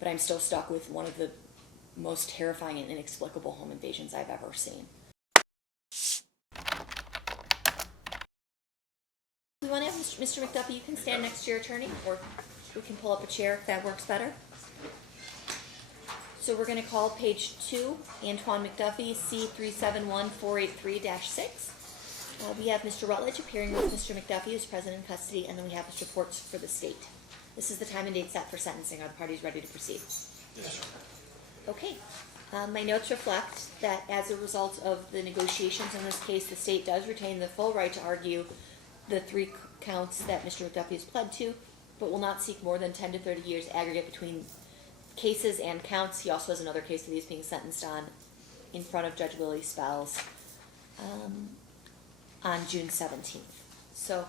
but I'm still stuck with one of the most terrifying and inexplicable home invasions I've ever seen. We want to have Mr. McDuffie, you can stand next to your attorney, or we can pull up a chair if that works better. So we're going to call page 2, Antwain McDuffie, C371483-6. We have Mr. Rutledge appearing with Mr. McDuffie, who's present in custody, and then we have Mr. Portz for the state. This is the time and date set for sentencing. Are the parties ready to proceed? Yes, sir. Okay. My notes reflect that as a result of the negotiations in this case, the state does retain the full right to argue the 3 counts that Mr. McDuffie has pled to, but will not seek more than 10 to 30 years aggregate between cases and counts. He also has another case that he's being sentenced on in front of Judge Lily Spells on June 17th. So,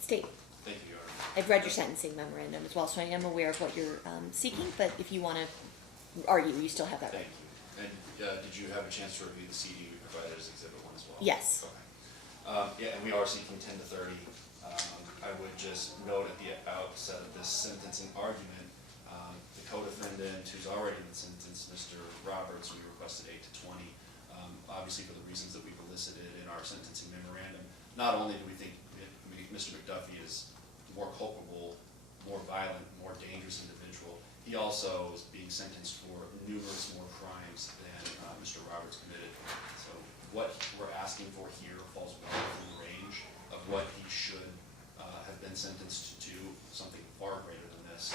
state. Thank you, Your Honor. I've read your sentencing memorandum as well, so I am aware of what you're seeking, but if you want to argue, you still have that right. Thank you. And did you have a chance to review the CD we provided as Exhibit 1 as well? Yes. Okay. Yeah, and we are seeking 10 to 30. I would just note at the outset of this sentencing argument, the co-defendant who's already been sentenced, Mr. Roberts, we requested 8 to 20. Obviously for the reasons that we've elicited in our sentencing memorandum. Not only do we think Mr. McDuffie is more culpable, more violent, more dangerous individual, he also is being sentenced for numerous more crimes than Mr. Roberts committed. So what we're asking for here falls well within the range of what he should have been sentenced to, something far greater than this,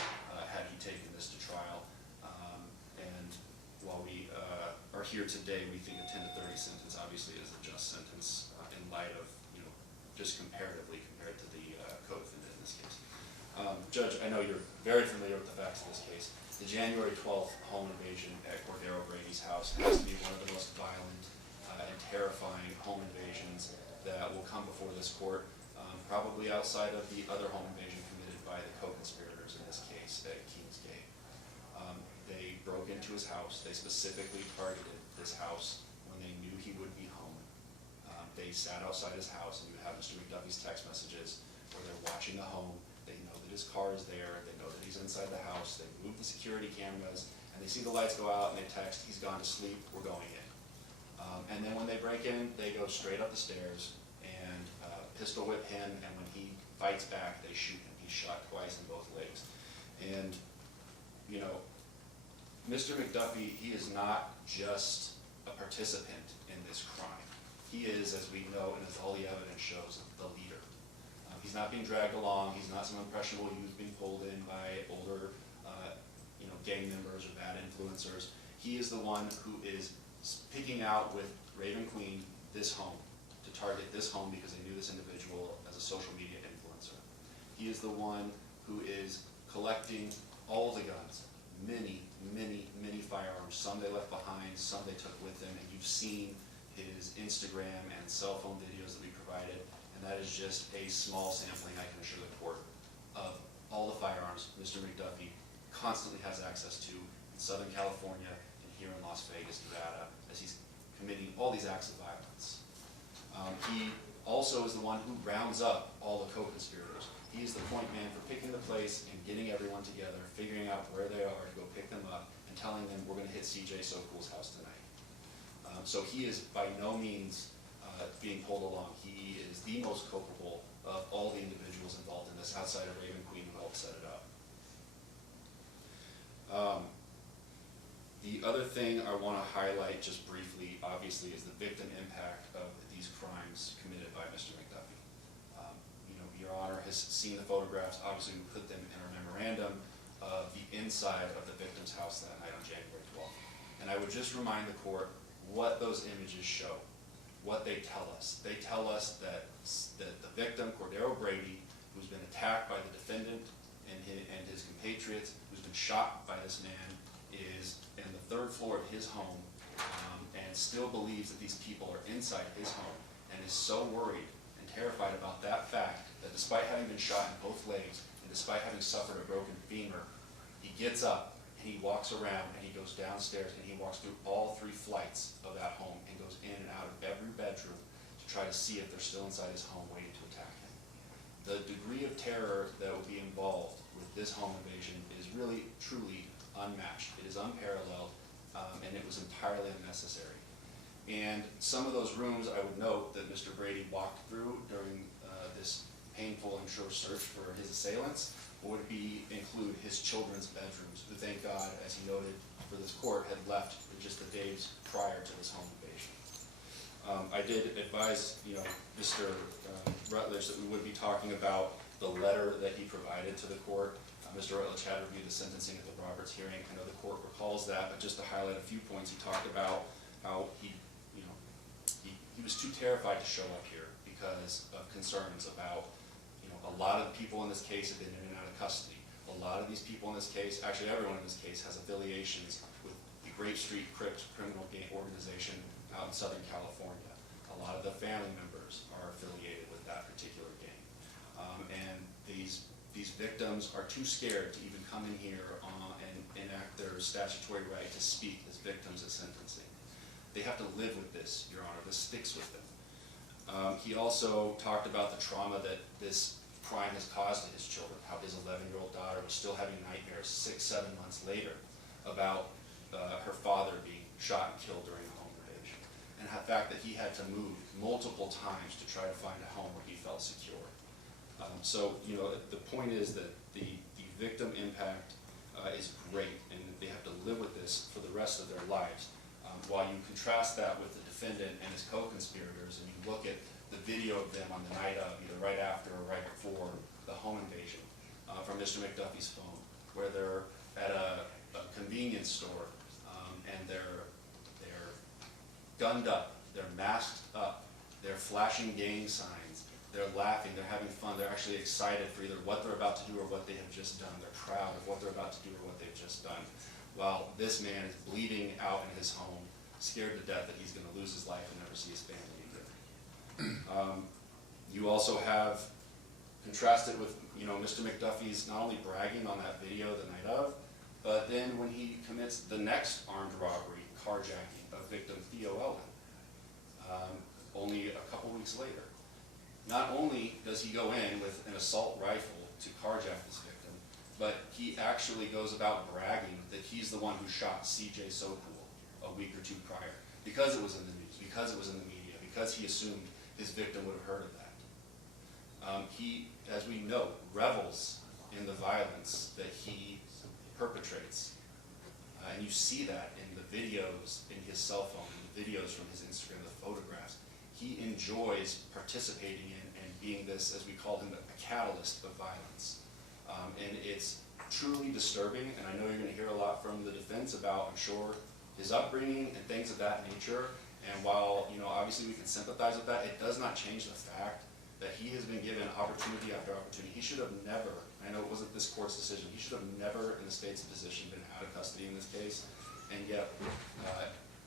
had he taken this to trial. And while we are here today, we think a 10 to 30 sentence obviously is a just sentence in light of, just comparatively compared to the co-defendant in this case. Judge, I know you're very familiar with the facts of this case. The January 12th home invasion at Cordero Brady's house has to be one of the most violent and terrifying home invasions that will come before this court, probably outside of the other home invasion committed by the co-conspirators in this case at Kingsgate. They broke into his house. They specifically targeted this house when they knew he would be home. They sat outside his house, and you have Mr. McDuffie's text messages where they're watching the home. They know that his car is there. They know that he's inside the house. They move the security cameras, and they see the lights go out, and they text, "He's gone to sleep. We're going in." And then when they break in, they go straight up the stairs and pistol whip him, and when he fights back, they shoot him. He's shot twice in both legs. And, Mr. McDuffie, he is not just a participant in this crime. He is, as we know, and as all the evidence shows, the leader. He's not being dragged along. He's not some impressionable youth being pulled in by older, gang members or bad influencers. He is the one who is picking out with Raven Queen this home, to target this home because they knew this individual as a social media influencer. He is the one who is collecting all the guns, many, many, many firearms. Some they left behind, some they took with them, and you've seen his Instagram and cell phone videos that we provided, and that is just a small sampling, I can assure the court, of all the firearms Mr. McDuffie constantly has access to in Southern California and here in Las Vegas, Nevada, as he's committing all these acts of violence. He also is the one who rounds up all the co-conspirators. He is the point man for picking the place and getting everyone together, figuring out where they are to go pick them up, and telling them we're going to hit CJ So Cool's house tonight. So he is by no means being pulled along. He is the most culpable of all the individuals involved in this, outside of Raven Queen, who helped set it up. The other thing I want to highlight just briefly, obviously, is the victim impact of these crimes committed by Mr. McDuffie. Your Honor has seen the photographs. Obviously, we put them in our memorandum of the inside of the victim's house that night on January 12th. And I would just remind the court what those images show, what they tell us. They tell us that the victim, Cordero Brady, who's been attacked by the defendant and his compatriots, who's been shot by this man, is in the 3rd floor of his home and still believes that these people are inside his home, and is so worried and terrified about that fact that despite having been shot in both legs and despite having suffered a broken femur, he gets up and he walks around and he goes downstairs and he walks through all 3 flights of that home and goes in and out of every bedroom to try to see if they're still inside his home waiting to attack him. The degree of terror that would be involved with this home invasion is really, truly unmatched. It is unparalleled, and it was entirely unnecessary. And some of those rooms, I would note, that Mr. Brady walked through during this painful, I'm sure, search for his assailants would include his children's bedrooms, who, thank God, as he noted for this court, had left just the days prior to this home invasion. I did advise, Mr. Rutledge that we would be talking about the letter that he provided to the court. Mr. Rutledge had reviewed the sentencing at the Roberts hearing. I know the court recalls that, but just to highlight a few points, he talked about how he was too terrified to show up here because of concerns about, a lot of the people in this case have been in and out of custody. A lot of these people in this case, actually everyone in this case, has affiliations with the Grape Street Crips criminal gang organization out in Southern California. A lot of the family members are affiliated with that particular gang. And these victims are too scared to even come in here and enact their statutory right to speak as victims at sentencing. They have to live with this, Your Honor. This sticks with them. He also talked about the trauma that this crime has caused to his children, how his 11-year-old daughter was still having nightmares 6-7 months later about her father being shot and killed during the home invasion, and the fact that he had to move multiple times to try to find a home where he felt secure. So, the point is that the victim impact is great, and they have to live with this for the rest of their lives. While you contrast that with the defendant and his co-conspirators, and you look at the video of them on the night of, either right after or right before the home invasion, from Mr. McDuffie's phone, where they're at a convenience store, and they're gunned up, they're masked up, they're flashing gang signs, they're laughing, they're having fun, they're actually excited for either what they're about to do or what they have just done. They're proud of what they're about to do or what they've just done. While this man is bleeding out in his home, scared to death that he's going to lose his life and never see his family again. You also have contrasted with, Mr. McDuffie's not only bragging on that video the night of, but then when he commits the next armed robbery, carjacking of victim Theo Ellen, only a couple weeks later. Not only does he go in with an assault rifle to carjack this victim, but he actually goes about bragging that he's the one who shot C.J. Sopool a week or two prior, because it was in the news, because it was in the media, because he assumed his victim would have heard of that. He, as we know, revels in the violence that he perpetrates. And you see that in the videos in his cell phone, in the videos from his Instagram, the photographs. He enjoys participating in and being this, as we call him, a catalyst of violence. And it's truly disturbing, and I know you're going to hear a lot from the defense about, I'm sure, his upbringing and things of that nature. And while, obviously we can sympathize with that, it does not change the fact that he has been given opportunity after opportunity. He should have never, I know it wasn't this court's decision, he should have never, in the state's position, been out of custody in this case. And yet,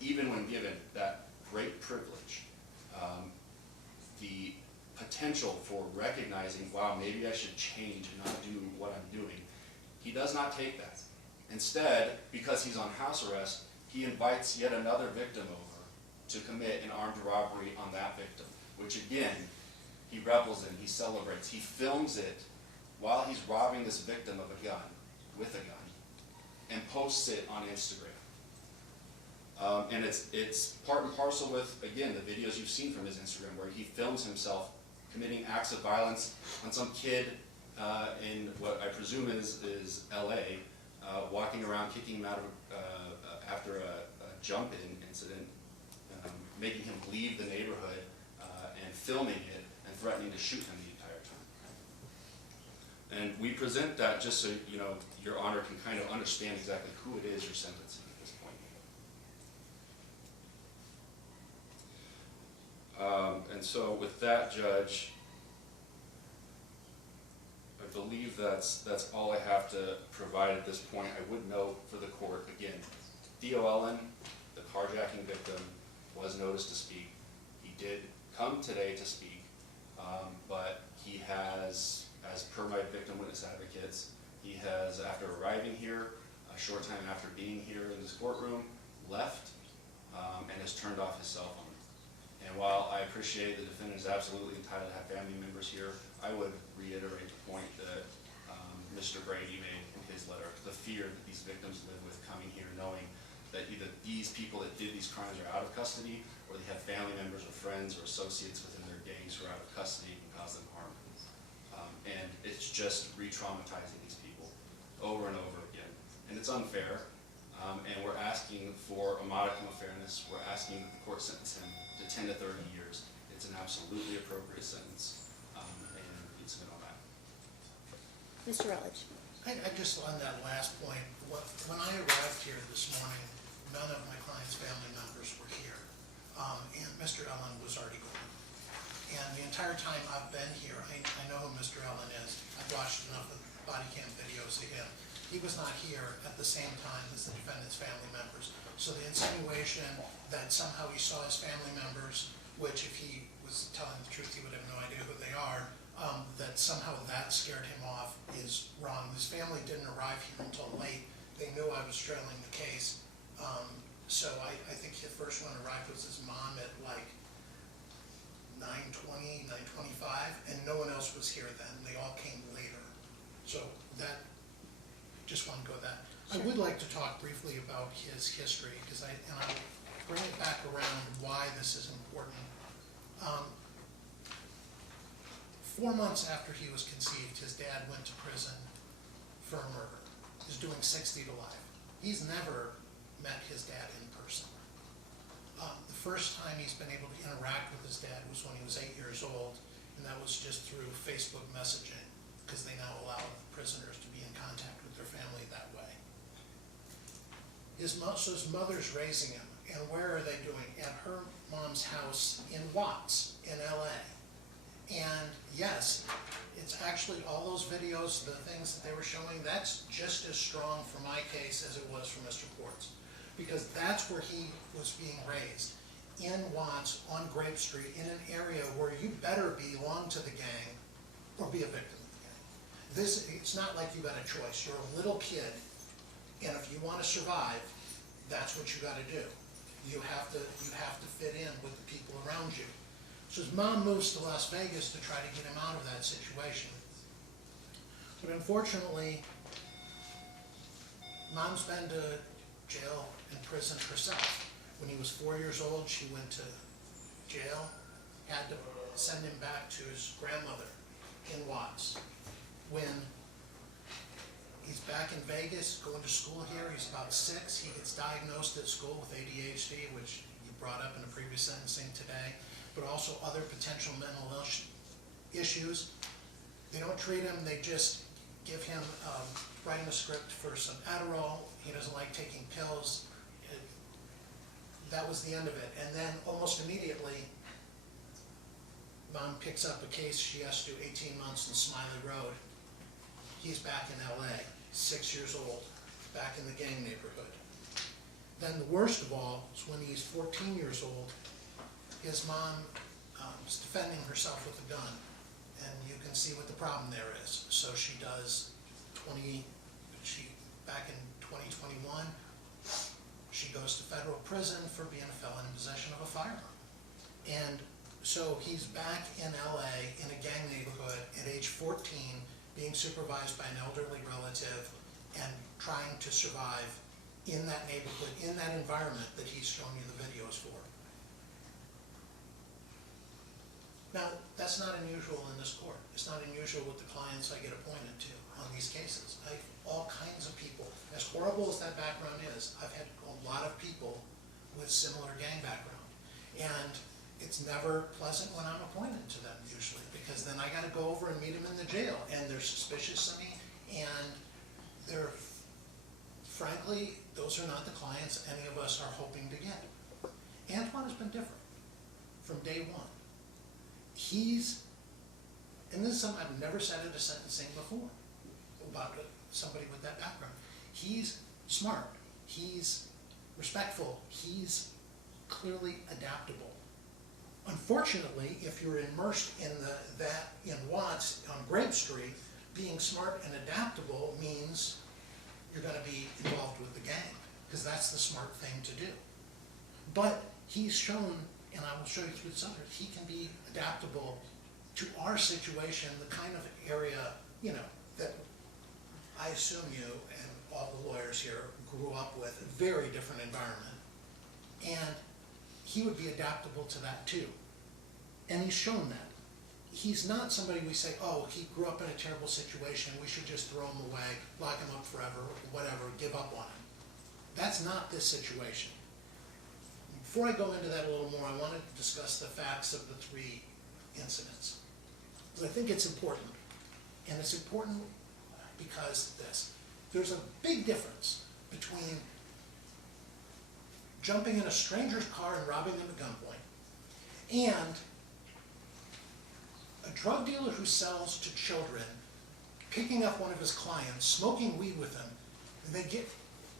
even when given that great privilege, the potential for recognizing, wow, maybe I should change and not do what I'm doing, he does not take that. Instead, because he's on house arrest, he invites yet another victim over to commit an armed robbery on that victim, which again, he revels in, he celebrates, he films it while he's robbing this victim of a gun, with a gun, and posts it on Instagram. And it's part and parcel with, again, the videos you've seen from his Instagram, where he films himself committing acts of violence on some kid in what I presume is L.A., walking around, kicking him out of after a jump-in incident, making him leave the neighborhood, and filming it and threatening to shoot him the entire time. And we present that just so Your Honor can kind of understand exactly who it is you're sentencing at this point. And so with that, Judge, I believe that's all I have to provide at this point. I would note for the court, again, Theo Ellen, the carjacking victim, was noticed to speak. He did come today to speak, but he has, as per my victim witness advocates, he has, after arriving here, a short time after being here in this courtroom, left and has turned off his cell phone. And while I appreciate the defendant is absolutely entitled to have family members here, I would reiterate the point that Mr. Brady made in his letter, the fear that these victims live with coming here knowing that either these people that did these crimes are out of custody, or they have family members or friends or associates within their gangs who are out of custody and can cause them harm. And it's just re-traumatizing these people over and over again. And it's unfair, and we're asking for a modicum of fairness. We're asking that the court sentence him to 10 to 30 years. It's an absolutely appropriate sentence, and we'd submit on that. Mr. Rutledge. I just, on that last point, when I arrived here this morning, none of my client's family members were here, and Mr. Ellen was already gone. And the entire time I've been here, I know who Mr. Ellen is. I've watched enough of body cam videos of him. He was not here at the same time as the defendant's family members. So the insinuation that somehow he saw his family members, which if he was telling the truth, he would have no idea who they are, that somehow that scared him off is wrong. His family didn't arrive here until late. They knew I was trailing the case. So I think the first one arrived was his mom at like 9:20, 9:25, and no one else was here then. They all came later. So that, just want to go that. Sure. I would like to talk briefly about his history, because I'll bring it back around why this is important. 4 months after he was conceived, his dad went to prison for a murder. He's doing 60 to life. He's never met his dad in person. The first time he's been able to interact with his dad was when he was 8 years old, and that was just through Facebook messaging, because they now allow prisoners to be in contact with their family that way. So his mother's raising him, and where are they doing? At her mom's house in Watts, in LA. And yes, it's actually all those videos, the things that they were showing, that's just as strong for my case as it was for Mr. Portz, because that's where he was being raised, in Watts, on Grape Street, in an area where you better belong to the gang or be a victim of the gang. It's not like you got a choice. You're a little kid, and if you want to survive, that's what you got to do. You have to fit in with the people around you. So his mom moves to Las Vegas to try to get him out of that situation. But unfortunately, mom's been to jail and prison herself. When he was 4 years old, she went to jail, had to send him back to his grandmother in Watts. When he's back in Vegas, going to school here, he's about 6, he gets diagnosed at school with ADHD, which you brought up in a previous sentencing today, but also other potential mental issues. They don't treat him, they just give him, writing a script for some Adderall. He doesn't like taking pills. That was the end of it. And then almost immediately, mom picks up a case. She has to do 18 months in Smiley Road. He's back in LA, 6 years old, back in the gang neighborhood. Then the worst of all is when he's 14 years old, his mom is defending herself with a gun. And you can see what the problem there is. So she does back in 2021, she goes to federal prison for being a felon in possession of a firearm. And so he's back in LA in a gang neighborhood at age 14, being supervised by an elderly relative and trying to survive in that neighborhood, in that environment that he's shown you the videos for. Now, that's not unusual in this court. It's not unusual with the clients I get appointed to on these cases. I have all kinds of people. As horrible as that background is, I've had a lot of people with similar gang background. And it's never pleasant when I'm appointed to them usually, because then I gotta go over and meet them in the jail, and they're suspicious of me, and they're, frankly, those are not the clients any of us are hoping to get. Antwain has been different from day one. And this is something I've never said at a sentencing before about somebody with that background. He's smart, he's respectful, he's clearly adaptable. Unfortunately, if you're immersed in in Watts on Grape Street, being smart and adaptable means you're going to be involved with the gang, because that's the smart thing to do. But he's shown, and I will show you through this other, he can be adaptable to our situation, the kind of area, that I assume you and all the lawyers here grew up with a very different environment. And he would be adaptable to that too. And he's shown that. He's not somebody we say, oh, he grew up in a terrible situation, we should just throw him away, lock him up forever, whatever, give up on him. That's not this situation. Before I go into that a little more, I want to discuss the facts of the 3 incidents. Because I think it's important. And it's important because there's a big difference between jumping in a stranger's car and robbing them at gunpoint and a drug dealer who sells to children picking up one of his clients, smoking weed with him, and they get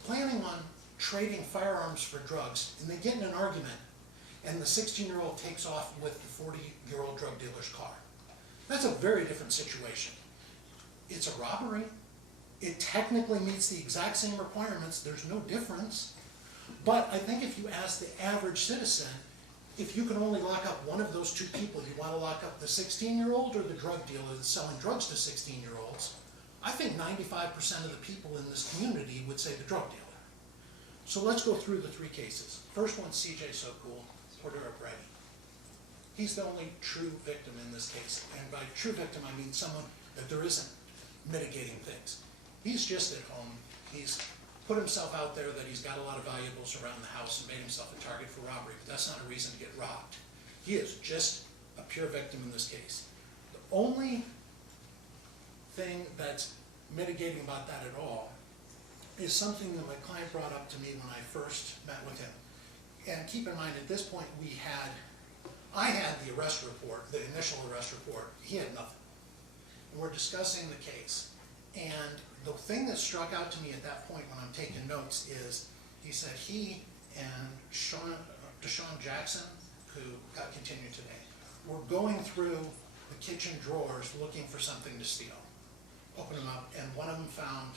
planning on trading firearms for drugs, and they get in an argument, and the 16-year-old takes off with the 40-year-old drug dealer's car. That's a very different situation. It's a robbery. It technically meets the exact same requirements. There's no difference. But I think if you ask the average citizen, if you can only lock up one of those 2 people, you want to lock up the 16-year-old or the drug dealer that's selling drugs to 16-year-olds, I think 95% of the people in this community would say the drug dealer. So let's go through the 3 cases. First one, C.J. Sokol, Cordero Brady. He's the only true victim in this case. And by true victim, I mean someone that there isn't mitigating things. He's just at home. He's put himself out there that he's got a lot of valuables around the house and made himself a target for robbery, but that's not a reason to get robbed. He is just a pure victim in this case. The only thing that's mitigating about that at all is something that my client brought up to me when I first met with him. And keep in mind, at this point, I had the arrest report, the initial arrest report. He had nothing. And we're discussing the case. And the thing that struck out to me at that point when I'm taking notes is, he said he and Deshaun Jackson, who got continued today, were going through the kitchen drawers looking for something to steal. Open them up, and one of them found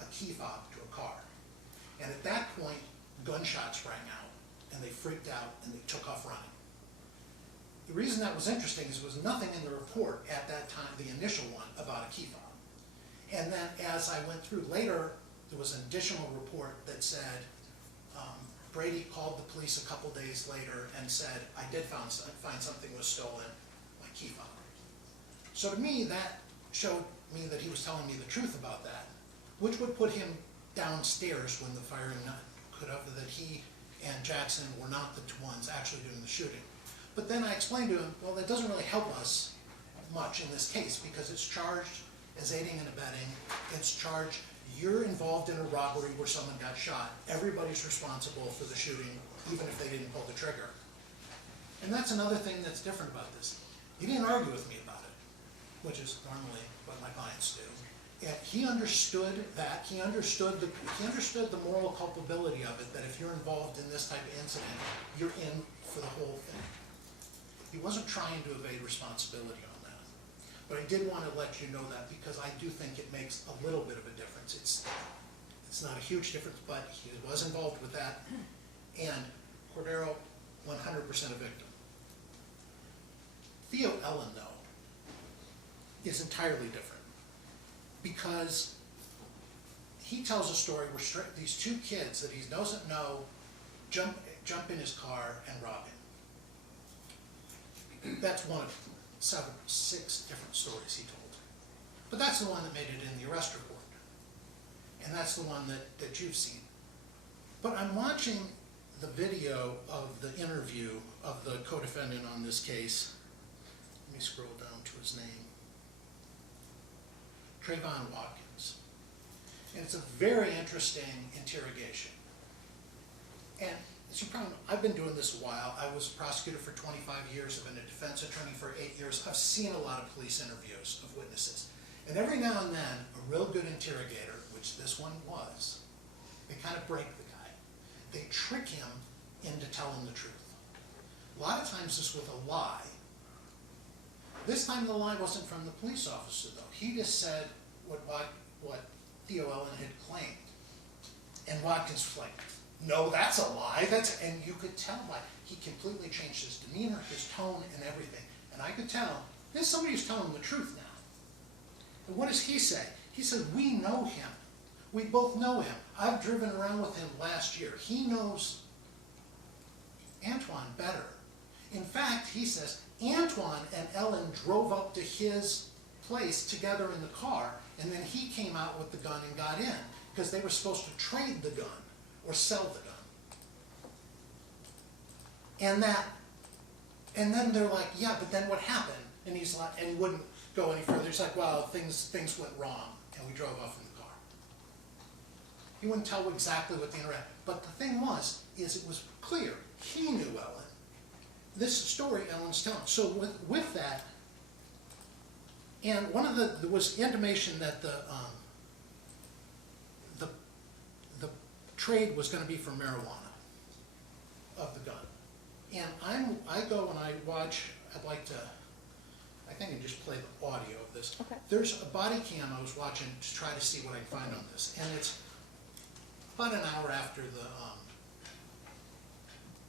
a key fob to a car. And at that point, gunshots rang out, and they freaked out, and they took off running. The reason that was interesting is there was nothing in the report at that time, the initial one, about a key fob. And then as I went through later, there was an additional report that said, Brady called the police a couple days later and said, I did find something was stolen, my key fob. So to me, that showed me that he was telling me the truth about that, which would put him downstairs when the firing could have, that he and Jackson were not the ones actually doing the shooting. But then I explained to him, well, that doesn't really help us much in this case because it's charged as aiding and abetting. It's charged, you're involved in a robbery where someone got shot. Everybody's responsible for the shooting, even if they didn't pull the trigger. And that's another thing that's different about this. He didn't argue with me about it, which is normally what my clients do. And he understood that. He understood the moral culpability of it, that if you're involved in this type of incident, you're in for the whole thing. He wasn't trying to evade responsibility on that. But I did want to let you know that because I do think it makes a little bit of a difference. It's not a huge difference, but he was involved with that. And Cordero, 100% a victim. Theo Ellen, though, is entirely different because he tells a story where these 2 kids that he doesn't know jump in his car and rob him. That's one of 6 different stories he told. But that's the one that made it in the arrest report. And that's the one that you've seen. But I'm watching the video of the interview of the co-defendant on this case. Let me scroll down to his name. Trayvon Watkins. And it's a very interesting interrogation. And as you probably know, I've been doing this a while. I was a prosecutor for 25 years. I've been a defense attorney for 8 years. I've seen a lot of police interviews of witnesses. And every now and then, a real good interrogator, which this one was, they kind of break the guy. They trick him into telling the truth. A lot of times it's with a lie. This time the lie wasn't from the police officer, though. He just said what Theo Ellen had claimed. And Watkins was like, no, that's a lie. And you could tell by he completely changed his demeanor, his tone, and everything. And I could tell this is somebody who's telling the truth now. And what does he say? He said, we know him. We both know him. I've driven around with him last year. He knows Antwain better. In fact, he says, Antwain and Ellen drove up to his place together in the car, and then he came out with the gun and got in, because they were supposed to trade the gun or sell the gun. And then they're like, yeah, but then what happened? And he's like, and he wouldn't go any further. He's like, well, things went wrong, and we drove off in the car. He wouldn't tell exactly what the interaction. But the thing is it was clear he knew Ellen. This story Ellen's telling. So with that, and there was intimation that the trade was going to be for marijuana of the gun. And I go and I watch. I think I just play the audio of this. Okay. There's a body cam I was watching to try to see what I can find on this, and it's about an hour after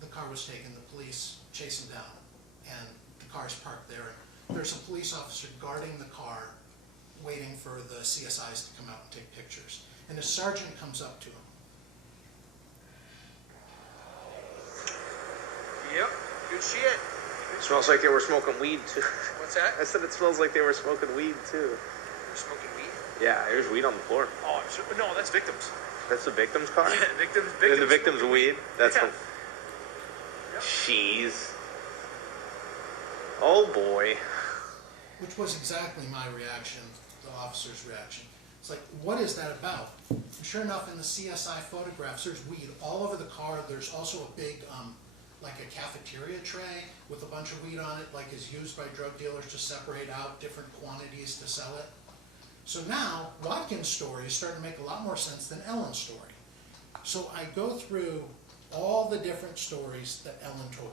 the car was taken. The police chase him down, and the car's parked there. There's a police officer guarding the car, waiting for the CSIs to come out and take pictures. And a sergeant comes up to him. Yep, good shit. It smells like they were smoking weed too. What's that? I said it smells like they were smoking weed too. You're smoking weed? Yeah, there's weed on the floor. Oh, I'm sure. No, that's victims. That's the victim's car? Yeah, victims. And the victim's weed? That's Yeah. some... Jeez. Oh boy. Which was exactly my reaction, the officer's reaction. It's like, what is that about? And sure enough, in the CSI photographs, there's weed all over the car. There's also a big, like a cafeteria tray with a bunch of weed on it, like is used by drug dealers to separate out different quantities to sell it. So now, Watkins' story is starting to make a lot more sense than Ellen's story. So I go through all the different stories that Ellen told.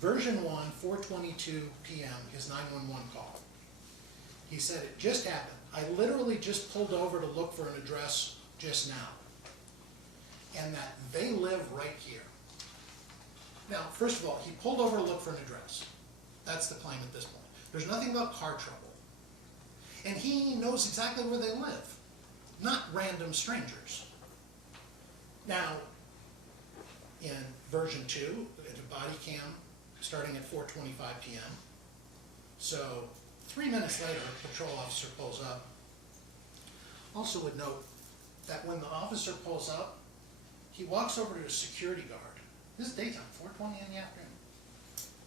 Version 1, 4:22 p.m., his 911 call. He said, it just happened. I literally just pulled over to look for an address just now. And that they live right here. Now, first of all, he pulled over to look for an address. That's the claim at this point. There's nothing about car trouble. And he knows exactly where they live, not random strangers. Now, in version 2, it's a body cam starting at 4:25 p.m. So 3 minutes later, a patrol officer pulls up. Also would note that when the officer pulls up, he walks over to a security guard. This is daytime, 4:20 in the afternoon.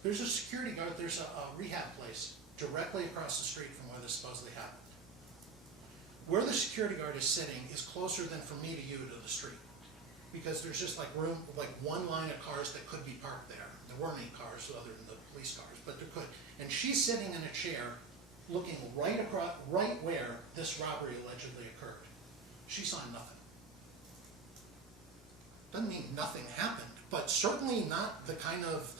There's a security guard, there's a rehab place directly across the street from where this supposedly happened. Where the security guard is sitting is closer than from me to you to the street. Because there's just like room, like one line of cars that could be parked there. There weren't any cars other than the police cars, but there could. And she's sitting in a chair looking right across, right where this robbery allegedly occurred. She saw nothing. Doesn't mean nothing happened, but certainly not the kind of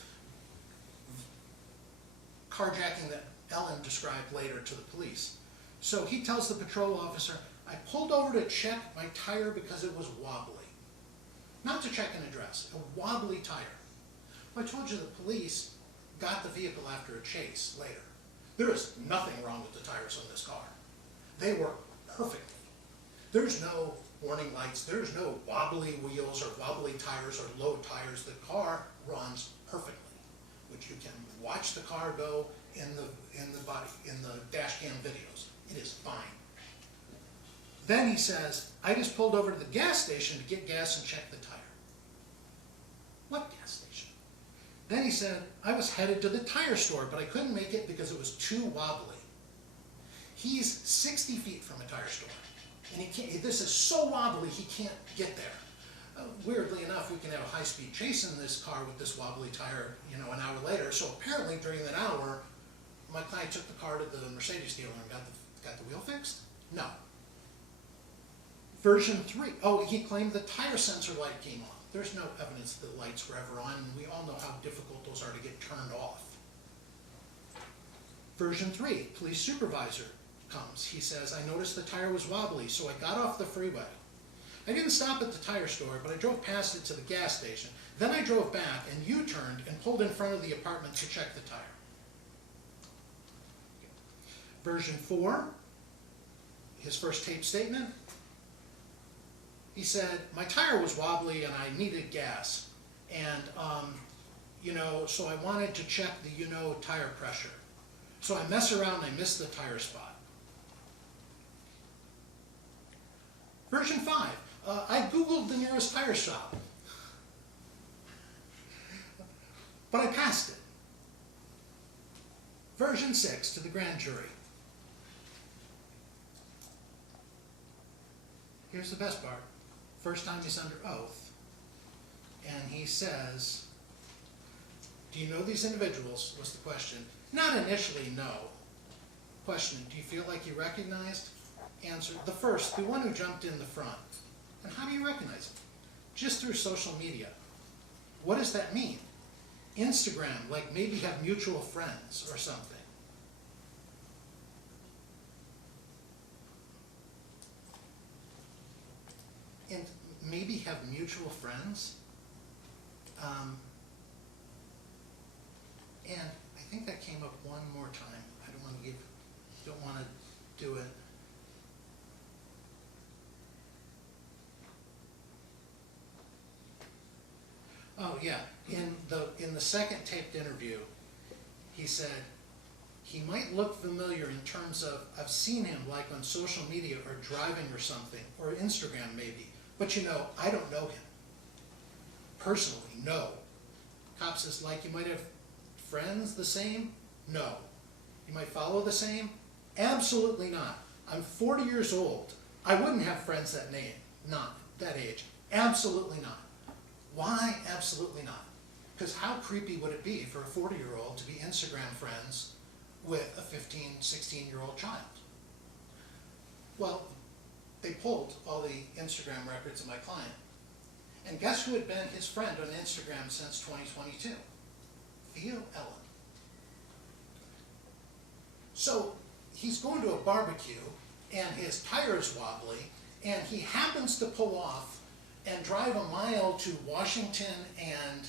carjacking that Ellen described later to the police. So he tells the patrol officer, I pulled over to check my tire because it was wobbly. Not to check an address, a wobbly tire. Well, I told you the police got the vehicle after a chase later. There is nothing wrong with the tires on this car. They work perfectly. There's no warning lights, there's no wobbly wheels or wobbly tires or low tires. The car runs perfectly, which you can watch the car go in the dash cam videos. It is fine. Then he says, I just pulled over to the gas station to get gas and check the tire. What gas station? Then he said, I was headed to the tire store, but I couldn't make it because it was too wobbly. He's 60 feet from a tire store. And he can't, this is so wobbly, he can't get there. Weirdly enough, we can have a high-speed chase in this car with this wobbly tire, an hour later. So apparently during that hour, my client took the car to the Mercedes dealer and got the wheel fixed? No. Version 3, he claimed the tire sensor light came on. There's no evidence that the lights were ever on, and we all know how difficult those are to get turned off. Version 3, police supervisor comes. He says, I noticed the tire was wobbly, so I got off the freeway. I didn't stop at the tire store, but I drove past it to the gas station. Then I drove back and U-turned and pulled in front of the apartment to check the tire. Version 4, his first tape statement, he said, my tire was wobbly and I needed gas. And, so I wanted to check the, tire pressure. So I mess around and I miss the tire spot. Version 5, I Googled the nearest tire shop, but I passed it. Version 6 to the grand jury. Here's the best part. First time he's under oath, and he says, do you know these individuals, was the question. Not initially, no. Question, do you feel like you recognized? Answer, the first, the one who jumped in the front. And how do you recognize him? Just through social media. What does that mean? Instagram, like maybe have mutual friends or something. And maybe have mutual friends? And I think that came up one more time. I don't want to do it. Oh yeah, in the second taped interview, he said, he might look familiar in terms of, I've seen him like on social media or driving or something, or Instagram maybe, but I don't know him. Personally, no. Cop says, like you might have friends the same? No. You might follow the same? Absolutely not. I'm 40 years old. I wouldn't have friends that name, not that age. Absolutely not. Why? Absolutely not. Because how creepy would it be for a 40-year-old to be Instagram friends with a 15, 16-year-old child? Well, they pulled all the Instagram records of my client. And guess who had been his friend on Instagram since 2022? Theo Ellen. So he's going to a barbecue and his tire is wobbly and he happens to pull off and drive a mile to Washington and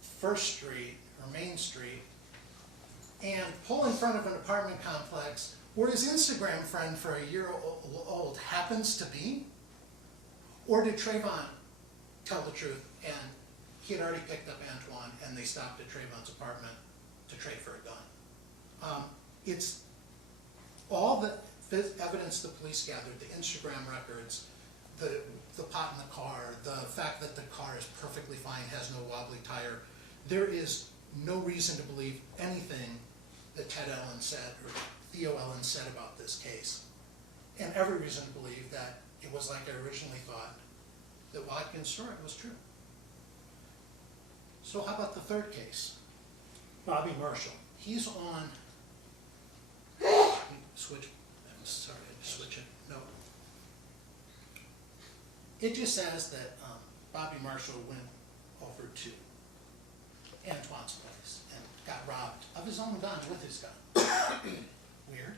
First Street or Main Street and pull in front of an apartment complex where his Instagram friend for a year old happens to be? Or did Trayvon tell the truth and he had already picked up Antwain and they stopped at Trayvon's apartment to trade for a gun? It's all the evidence the police gathered, the Instagram records, the pot in the car, the fact that the car is perfectly fine, has no wobbly tire. There is no reason to believe anything that Ted Ellen said or Theo Ellen said about this case. And every reason to believe that it was like I originally thought, that Watkins' story was true. So how about the third case? Bobby Marshall. He's on, switch, I'm sorry, I just switch it, no. It just says that Bobby Marshall went over to Antwain's place and got robbed of his own gun with his gun. Weird.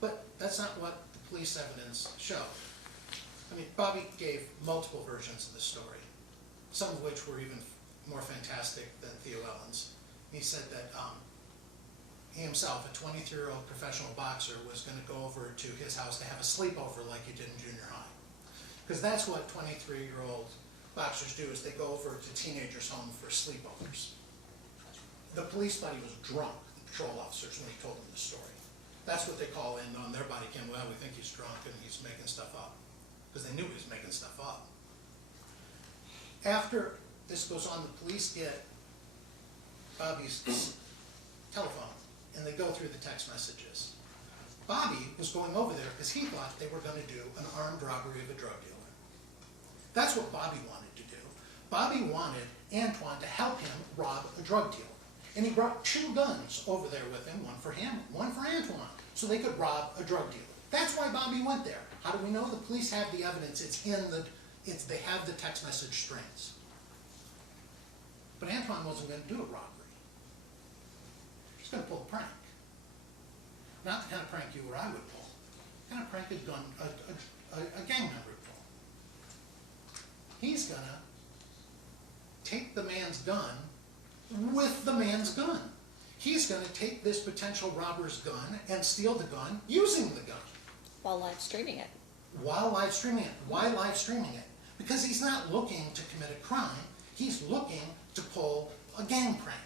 But that's not what the police evidence showed. I mean, Bobby gave multiple versions of the story, some of which were even more fantastic than Theo Ellen's. He said that he himself, a 23-year-old professional boxer, was going to go over to his house to have a sleepover like he did in junior high. Because that's what 23-year-old boxers do, is they go over to teenagers' home for sleepovers. The police thought he was drunk, the patrol officers, when he told them the story. That's what they call in on their body cam. Well, we think he's drunk and he's making stuff up. Because they knew he was making stuff up. After this goes on, the police get Bobby's telephone and they go through the text messages. Bobby was going over there because he thought they were going to do an armed robbery of a drug dealer. That's what Bobby wanted to do. Bobby wanted Antwain to help him rob a drug dealer. And he brought 2 guns over there with him, one for him, one for Antwain, so they could rob a drug dealer. That's why Bobby went there. How do we know? The police have the evidence. They have the text message strings. But Antwain wasn't going to do a robbery. He's going to pull a prank. Not the kind of prank you or I would pull. The kind of prank a gang member would pull. He's going to take the man's gun with the man's gun. he's gonna take this potential robber's gun and steal the gun using the gun While live streaming it. while live streaming it. Why live streaming it? Because he's not looking to commit a crime, he's looking to pull a gang prank.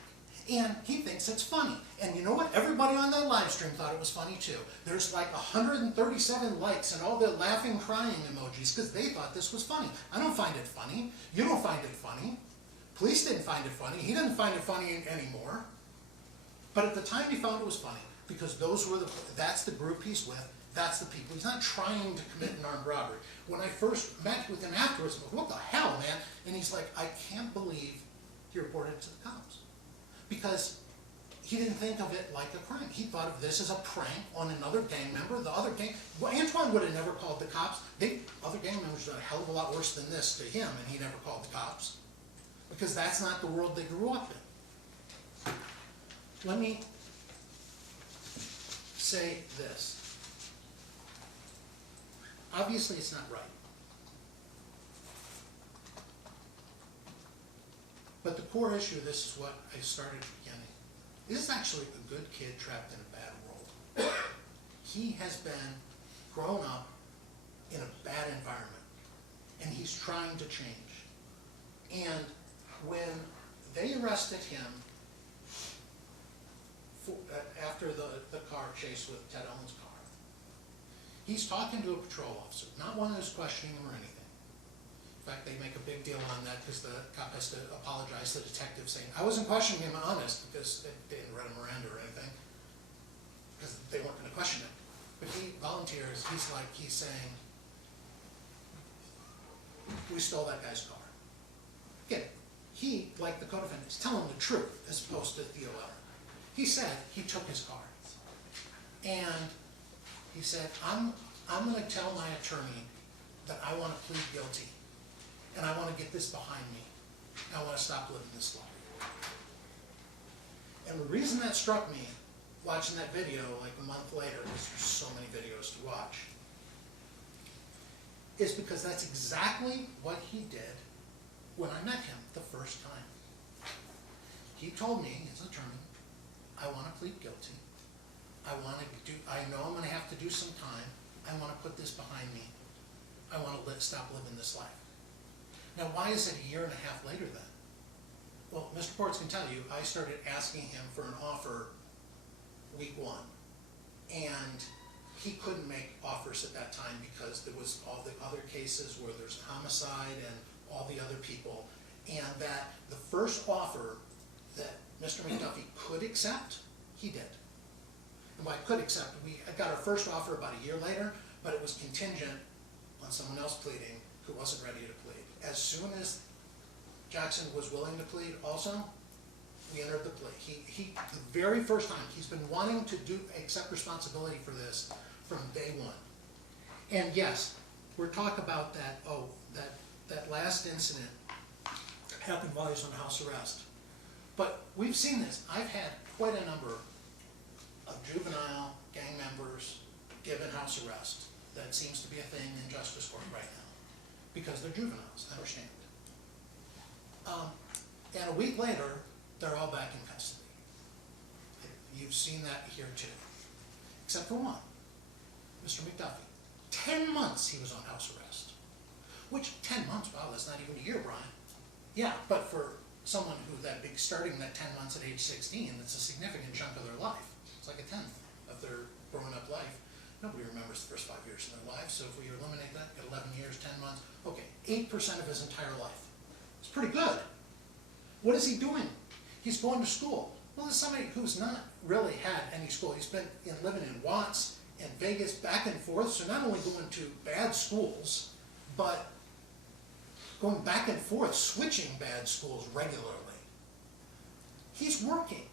And he thinks it's funny. And you know what? Everybody on that live stream thought it was funny too. There's like 137 likes and all the laughing, crying emojis because they thought this was funny. I don't find it funny. You don't find it funny. Police didn't find it funny. He doesn't find it funny anymore. But at the time he found it was funny because that's the group he's with. That's the people. He's not trying to commit an armed robbery. When I first met with him afterwards, I was like, what the hell, man? And he's like, I can't believe he reported it to the cops. Because he didn't think of it like a crime. He thought of this as a prank on another gang member. The other gang, well, Antwain would have never called the cops. Other gang members did a hell of a lot worse than this to him, and he never called the cops. Because that's not the world they grew up in. Let me say this. Obviously, it's not right. But the core issue, this is what I started at the beginning. This is actually a good kid trapped in a bad world. He has been grown up in a bad environment, and he's trying to change. And when they arrested him after the car chase with Ted Owen's car, he's talking to a patrol officer, not one who's questioning him or anything. In fact, they make a big deal on that because the cop has to apologize to the detective saying, I wasn't questioning him honest because they didn't read a Miranda or anything because they weren't going to question him. But he volunteers, he's saying, we stole that guy's car. Again, he, like the co-defendant, is telling the truth as opposed to the OL. He said he took his car. And he said, I'm going to tell my attorney that I want to plead guilty. And I want to get this behind me. I want to stop living this life. And the reason that struck me, watching that video like a month later, because there's so many videos to watch, is because that's exactly what he did when I met him the first time. He told me, his attorney, I want to plead guilty. I know I'm going to have to do some time. I want to put this behind me. I want to stop living this life. Now, why is it a year and a half later then? Well, Mr. Portz can tell you, I started asking him for an offer week one. And he couldn't make offers at that time because there was all the other cases where there's homicide and all the other people. And that the first offer that Mr. McDuffie could accept, he did. And by could accept, we got our first offer about a year later, but it was contingent on someone else pleading who wasn't ready to plead. As soon as Jackson was willing to plead also, we entered the plea. He the very first time, he's been wanting to accept responsibility for this from day one. And yes, we're talking about that last incident happened while he was on house arrest. But we've seen this. I've had quite a number of juvenile gang members given house arrest. That seems to be a thing in justice court right now because they're juveniles, I understand. And a week later, they're all back in custody. You've seen that here too, except for one, Mr. McDuffie. 10 months he was on house arrest, which 10 months, wow, that's not even a year, Brian. Yeah, but for someone who starting that 10 months at age 16, it's a significant chunk of their life. It's like a 10th of their growing up life. Nobody remembers the first 5 years of their life, so if we eliminate that, get 11 years, 10 months, okay, 8% of his entire life. It's pretty good. What is he doing? He's going to school. Well, there's somebody who's not really had any school. He's been living in Watts and Vegas back and forth, so not only going to bad schools, but going back and forth, switching bad schools regularly. He's working.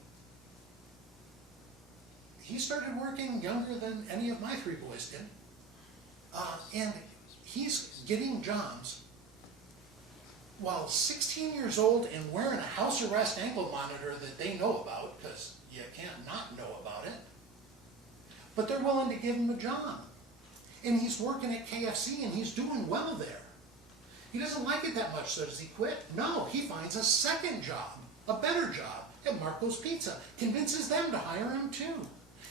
He started working younger than any of my 3 boys did. And he's getting jobs while 16 years old and wearing a house arrest ankle monitor that they know about, because you can't not know about it. But they're willing to give him a job. And he's working at KFC and he's doing well there. He doesn't like it that much, so does he quit? No, he finds a second job, a better job at Marco's Pizza, convinces them to hire him too.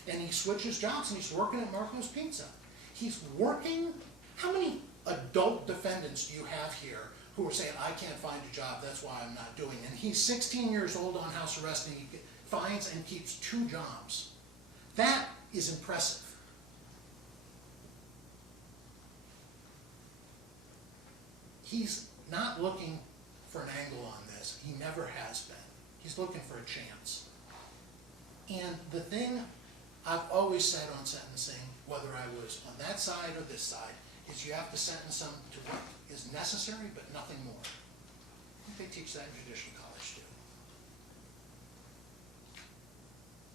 And he switches jobs and he's working at Marco's Pizza. He's working, how many adult defendants do you have here who are saying, I can't find a job, that's why I'm not doing it? And he's 16 years old on house arrest and he finds and keeps 2 jobs. That is impressive. He's not looking for an angle on this. He never has been. He's looking for a chance. And the thing I've always said on sentencing, whether I was on that side or this side, is you have to sentence them to what is necessary, but nothing more. I think they teach that in judicial college too.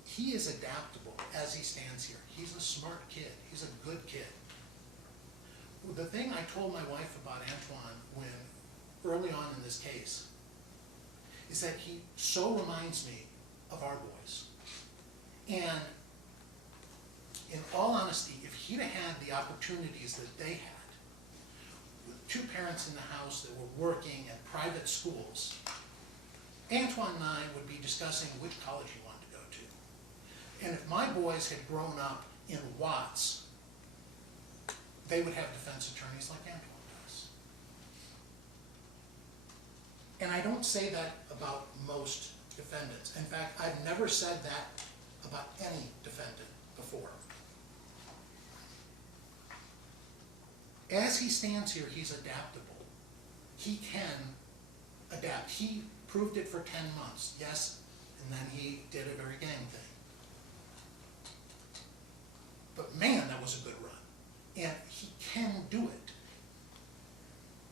He is adaptable as he stands here. He's a smart kid. He's a good kid. The thing I told my wife about Antwain when early on in this case is that he so reminds me of our boys. And in all honesty, if he'd have had the opportunities that they had, with 2 parents in the house that were working at private schools, Antwain and I would be discussing which college he wanted to go to. And if my boys had grown up in Watts, they would have defense attorneys like Antwain does. And I don't say that about most defendants. In fact, I've never said that about any defendant before. As he stands here, he's adaptable. He can adapt. He proved it for 10 months, yes, and then he did a very gang thing. But man, that was a good run. And he can do it.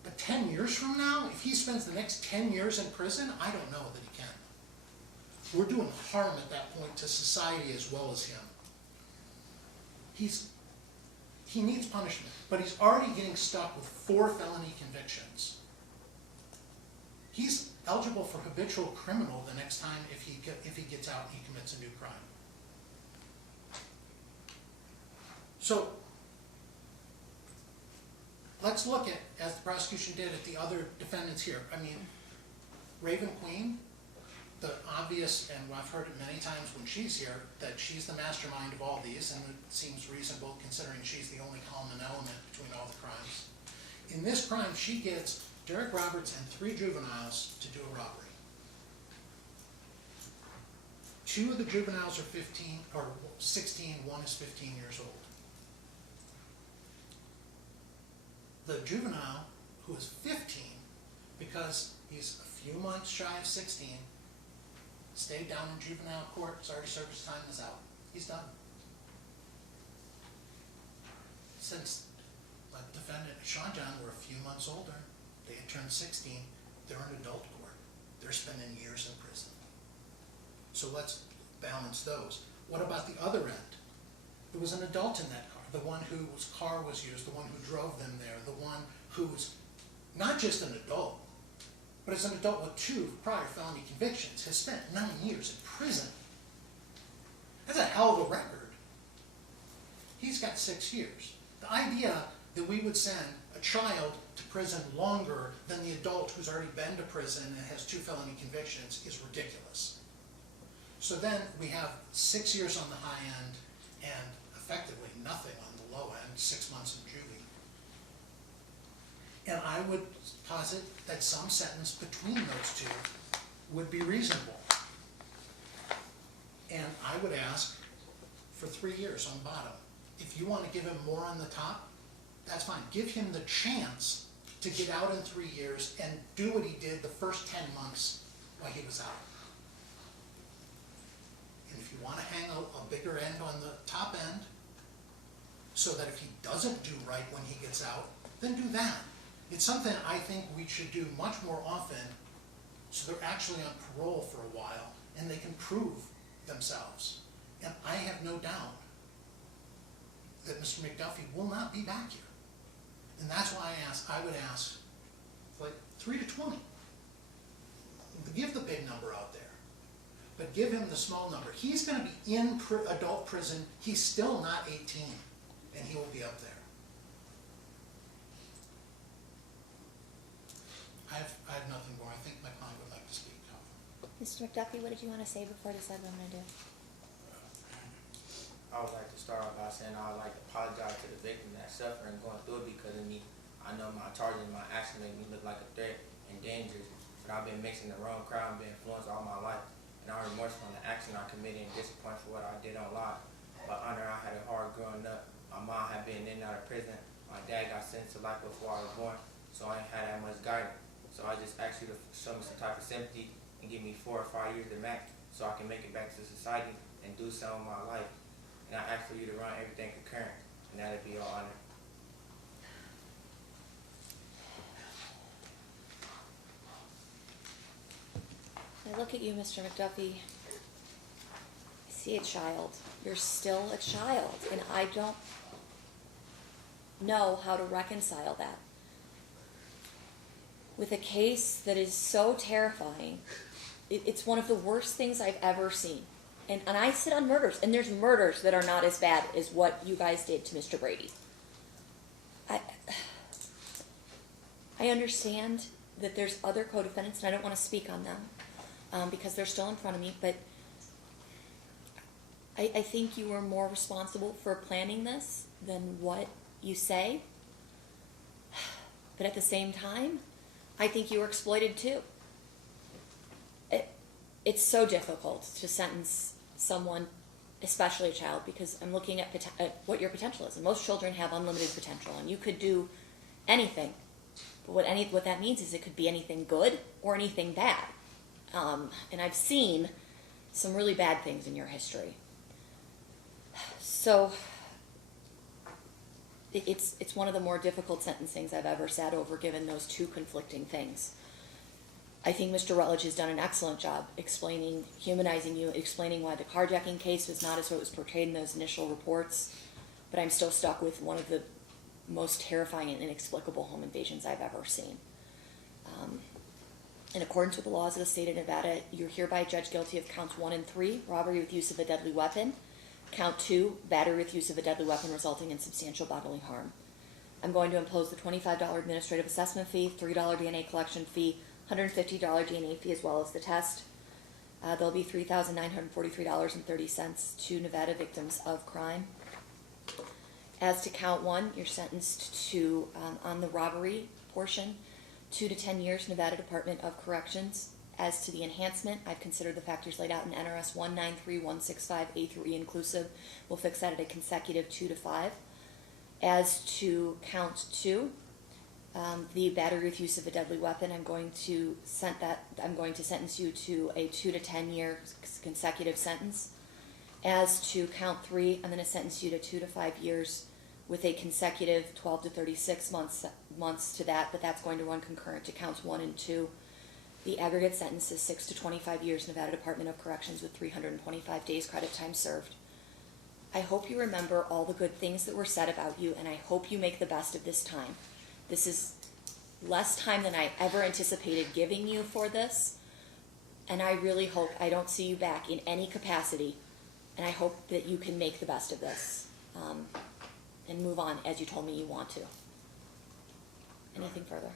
But 10 years from now, if he spends the next 10 years in prison, I don't know that he can. We're doing harm at that point to society as well as him. He needs punishment, but he's already getting stuck with 4 felony convictions. He's eligible for habitual criminal the next time if he gets out and he commits a new crime. So let's look at, as the prosecution did, at the other defendants here. I mean, Raven Queen, the obvious, and I've heard it many times when she's here, that she's the mastermind of all these, and it seems reasonable considering she's the only common element between all the crimes. In this crime, she gets Derek Roberts and 3 juveniles to do a robbery. 2 of the juveniles are 15 or 16, 1 is 15 years old. The juvenile, who is 15, because he's a few months shy of 16, stayed down in juvenile court, has already served his time, is out. He's done. Since the defendant and Sean John were a few months older, they had turned 16, they're in adult court. They're spending years in prison. So let's balance those. What about the other end? There was an adult in that car, the one whose car was used, the one who drove them there, the one who's not just an adult, but as an adult with 2 prior felony convictions, has spent 9 years in prison. That's a hell of a record. He's got 6 years. The idea that we would send a child to prison longer than the adult who's already been to prison and has 2 felony convictions is ridiculous. So then we have 6 years on the high end and effectively nothing on the low end, 6 months in juvie. And I would posit that some sentence between those 2 would be reasonable. And I would ask for 3 years on bottom. If you want to give him more on the top, that's fine. Give him the chance to get out in 3 years and do what he did the first 10 months while he was out. And if you want to hang a bigger end on the top end, so that if he doesn't do right when he gets out, then do that. It's something I think we should do much more often, so they're actually on parole for a while and they can prove themselves. And I have no doubt that Mr. McDuffie will not be back here. And that's why I would ask like 3 to 20. Give the big number out there, but give him the small number. He's going to be in adult prison. He's still not 18, and he will be up there. I have nothing more. I think my client would like to speak. Mr. Mr. McDuffie, what did you want to say before I decide what I'm going to do? I would like to start off by saying I would like to apologize to the victim that's suffering going through it because of me. I know my charges and my actions make me look like a threat and dangerous, but I've been mixing the wrong crowd and been influenced all my life. And I'm remorseful on the action I committed and disappointed for what I did on live. But Honor, I had it hard growing up. My mom had been in and out of prison. My dad got sentenced to life before I was born, so I ain't had that much guidance. So I just asked you to show me some type of sympathy and give me 4 or 5 years to max so I can make it back to society and do something with my life. And I ask for you to run everything concurrent, and that'd be all, Honor. I look at you, Mr. McDuffie. I see a child. You're still a child, and I don't know how to reconcile that with a case that is so terrifying. It's one of the worst things I've ever seen. And I sit on murders, and there's murders that are not as bad as what you guys did to Mr. Brady. I understand that there's other co-defendants, and I don't want to speak on them because they're still in front of me, but I think you were more responsible for planning this than what you say. But at the same time, I think you were exploited too. It's so difficult to sentence someone, especially a child, because I'm looking at what your potential is. And most children have unlimited potential, and you could do anything. But what that means is it could be anything good or anything bad. And I've seen some really bad things in your history. So it's one of the more difficult sentencings I've ever sat over, given those two conflicting things. I think Mr. Rutledge has done an excellent job explaining, humanizing you, explaining why the carjacking case was not as it was portrayed in those initial reports, but I'm still stuck with one of the most terrifying and inexplicable home invasions I've ever seen. In accordance with the laws of the state of Nevada, you're hereby judged guilty of counts 1 and 3, robbery with use of a deadly weapon, count 2, battery with use of a deadly weapon resulting in substantial bodily harm. I'm going to impose the $25 administrative assessment fee, $3 DNA collection fee, $150 DNA fee, as well as the test. There'll be $3,943.30 to Nevada victims of crime. As to count 1, you're sentenced to, on the robbery portion, 2 to 10 years Nevada Department of Corrections. As to the enhancement, I've considered the factors laid out in NRS 193165A through E inclusive. We'll fix that at a consecutive 2 to 5. As to count 2, the battery with use of a deadly weapon, I'm going to sentence you to a 2 to 10 year consecutive sentence. As to count 3, I'm going to sentence you to 2 to 5 years with a consecutive 12 to 36 months to that, but that's going to run concurrent to counts 1 and 2. The aggregate sentence is 6 to 25 years, Nevada Department of Corrections, with 325 days credit time served. I hope you remember all the good things that were said about you, and I hope you make the best of this time. This is less time than I ever anticipated giving you for this, and I really hope I don't see you back in any capacity, and I hope that you can make the best of this and move on as you told me you want to. Anything further?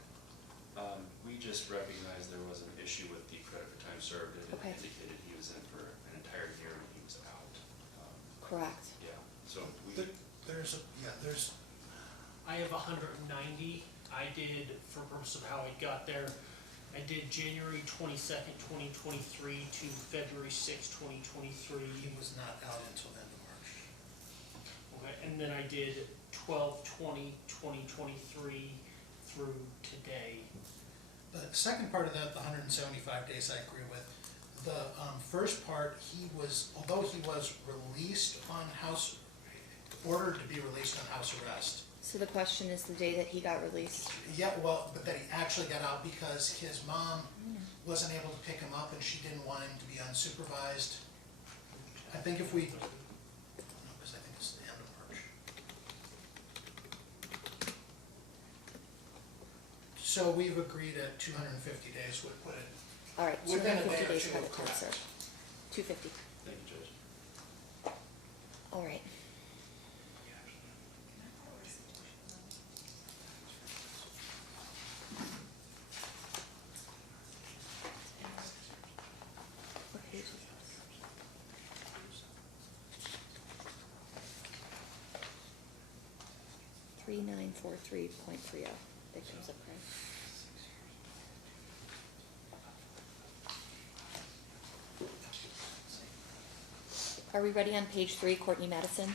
We just recognized there was an issue with the credit for time served. It Okay. indicated he was in for an entire year and he was out. Correct. Yeah, so There's I have 190. I did, for purpose of how I got there, I did January 22nd, 2023 to February 6th, 2023. he was not out until the end of March. Okay, and then I did 12/20/2023 through today. The second part of that, the 175 days, I agree with. The first part, although he was released on ordered to be released on house arrest. So the question is the day that he got released. Yeah, well, but that he actually got out because his mom wasn't able to pick him up and she didn't want him to be unsupervised. I think if we, no, because I think it's the end of March. So we've agreed at 250 days would put it All right, within a 250 day or days two, credit time correct. served. 250. thank you, Judge. All right. 3943.30, victims of crime. Are we ready on page 3, Courtney Madison?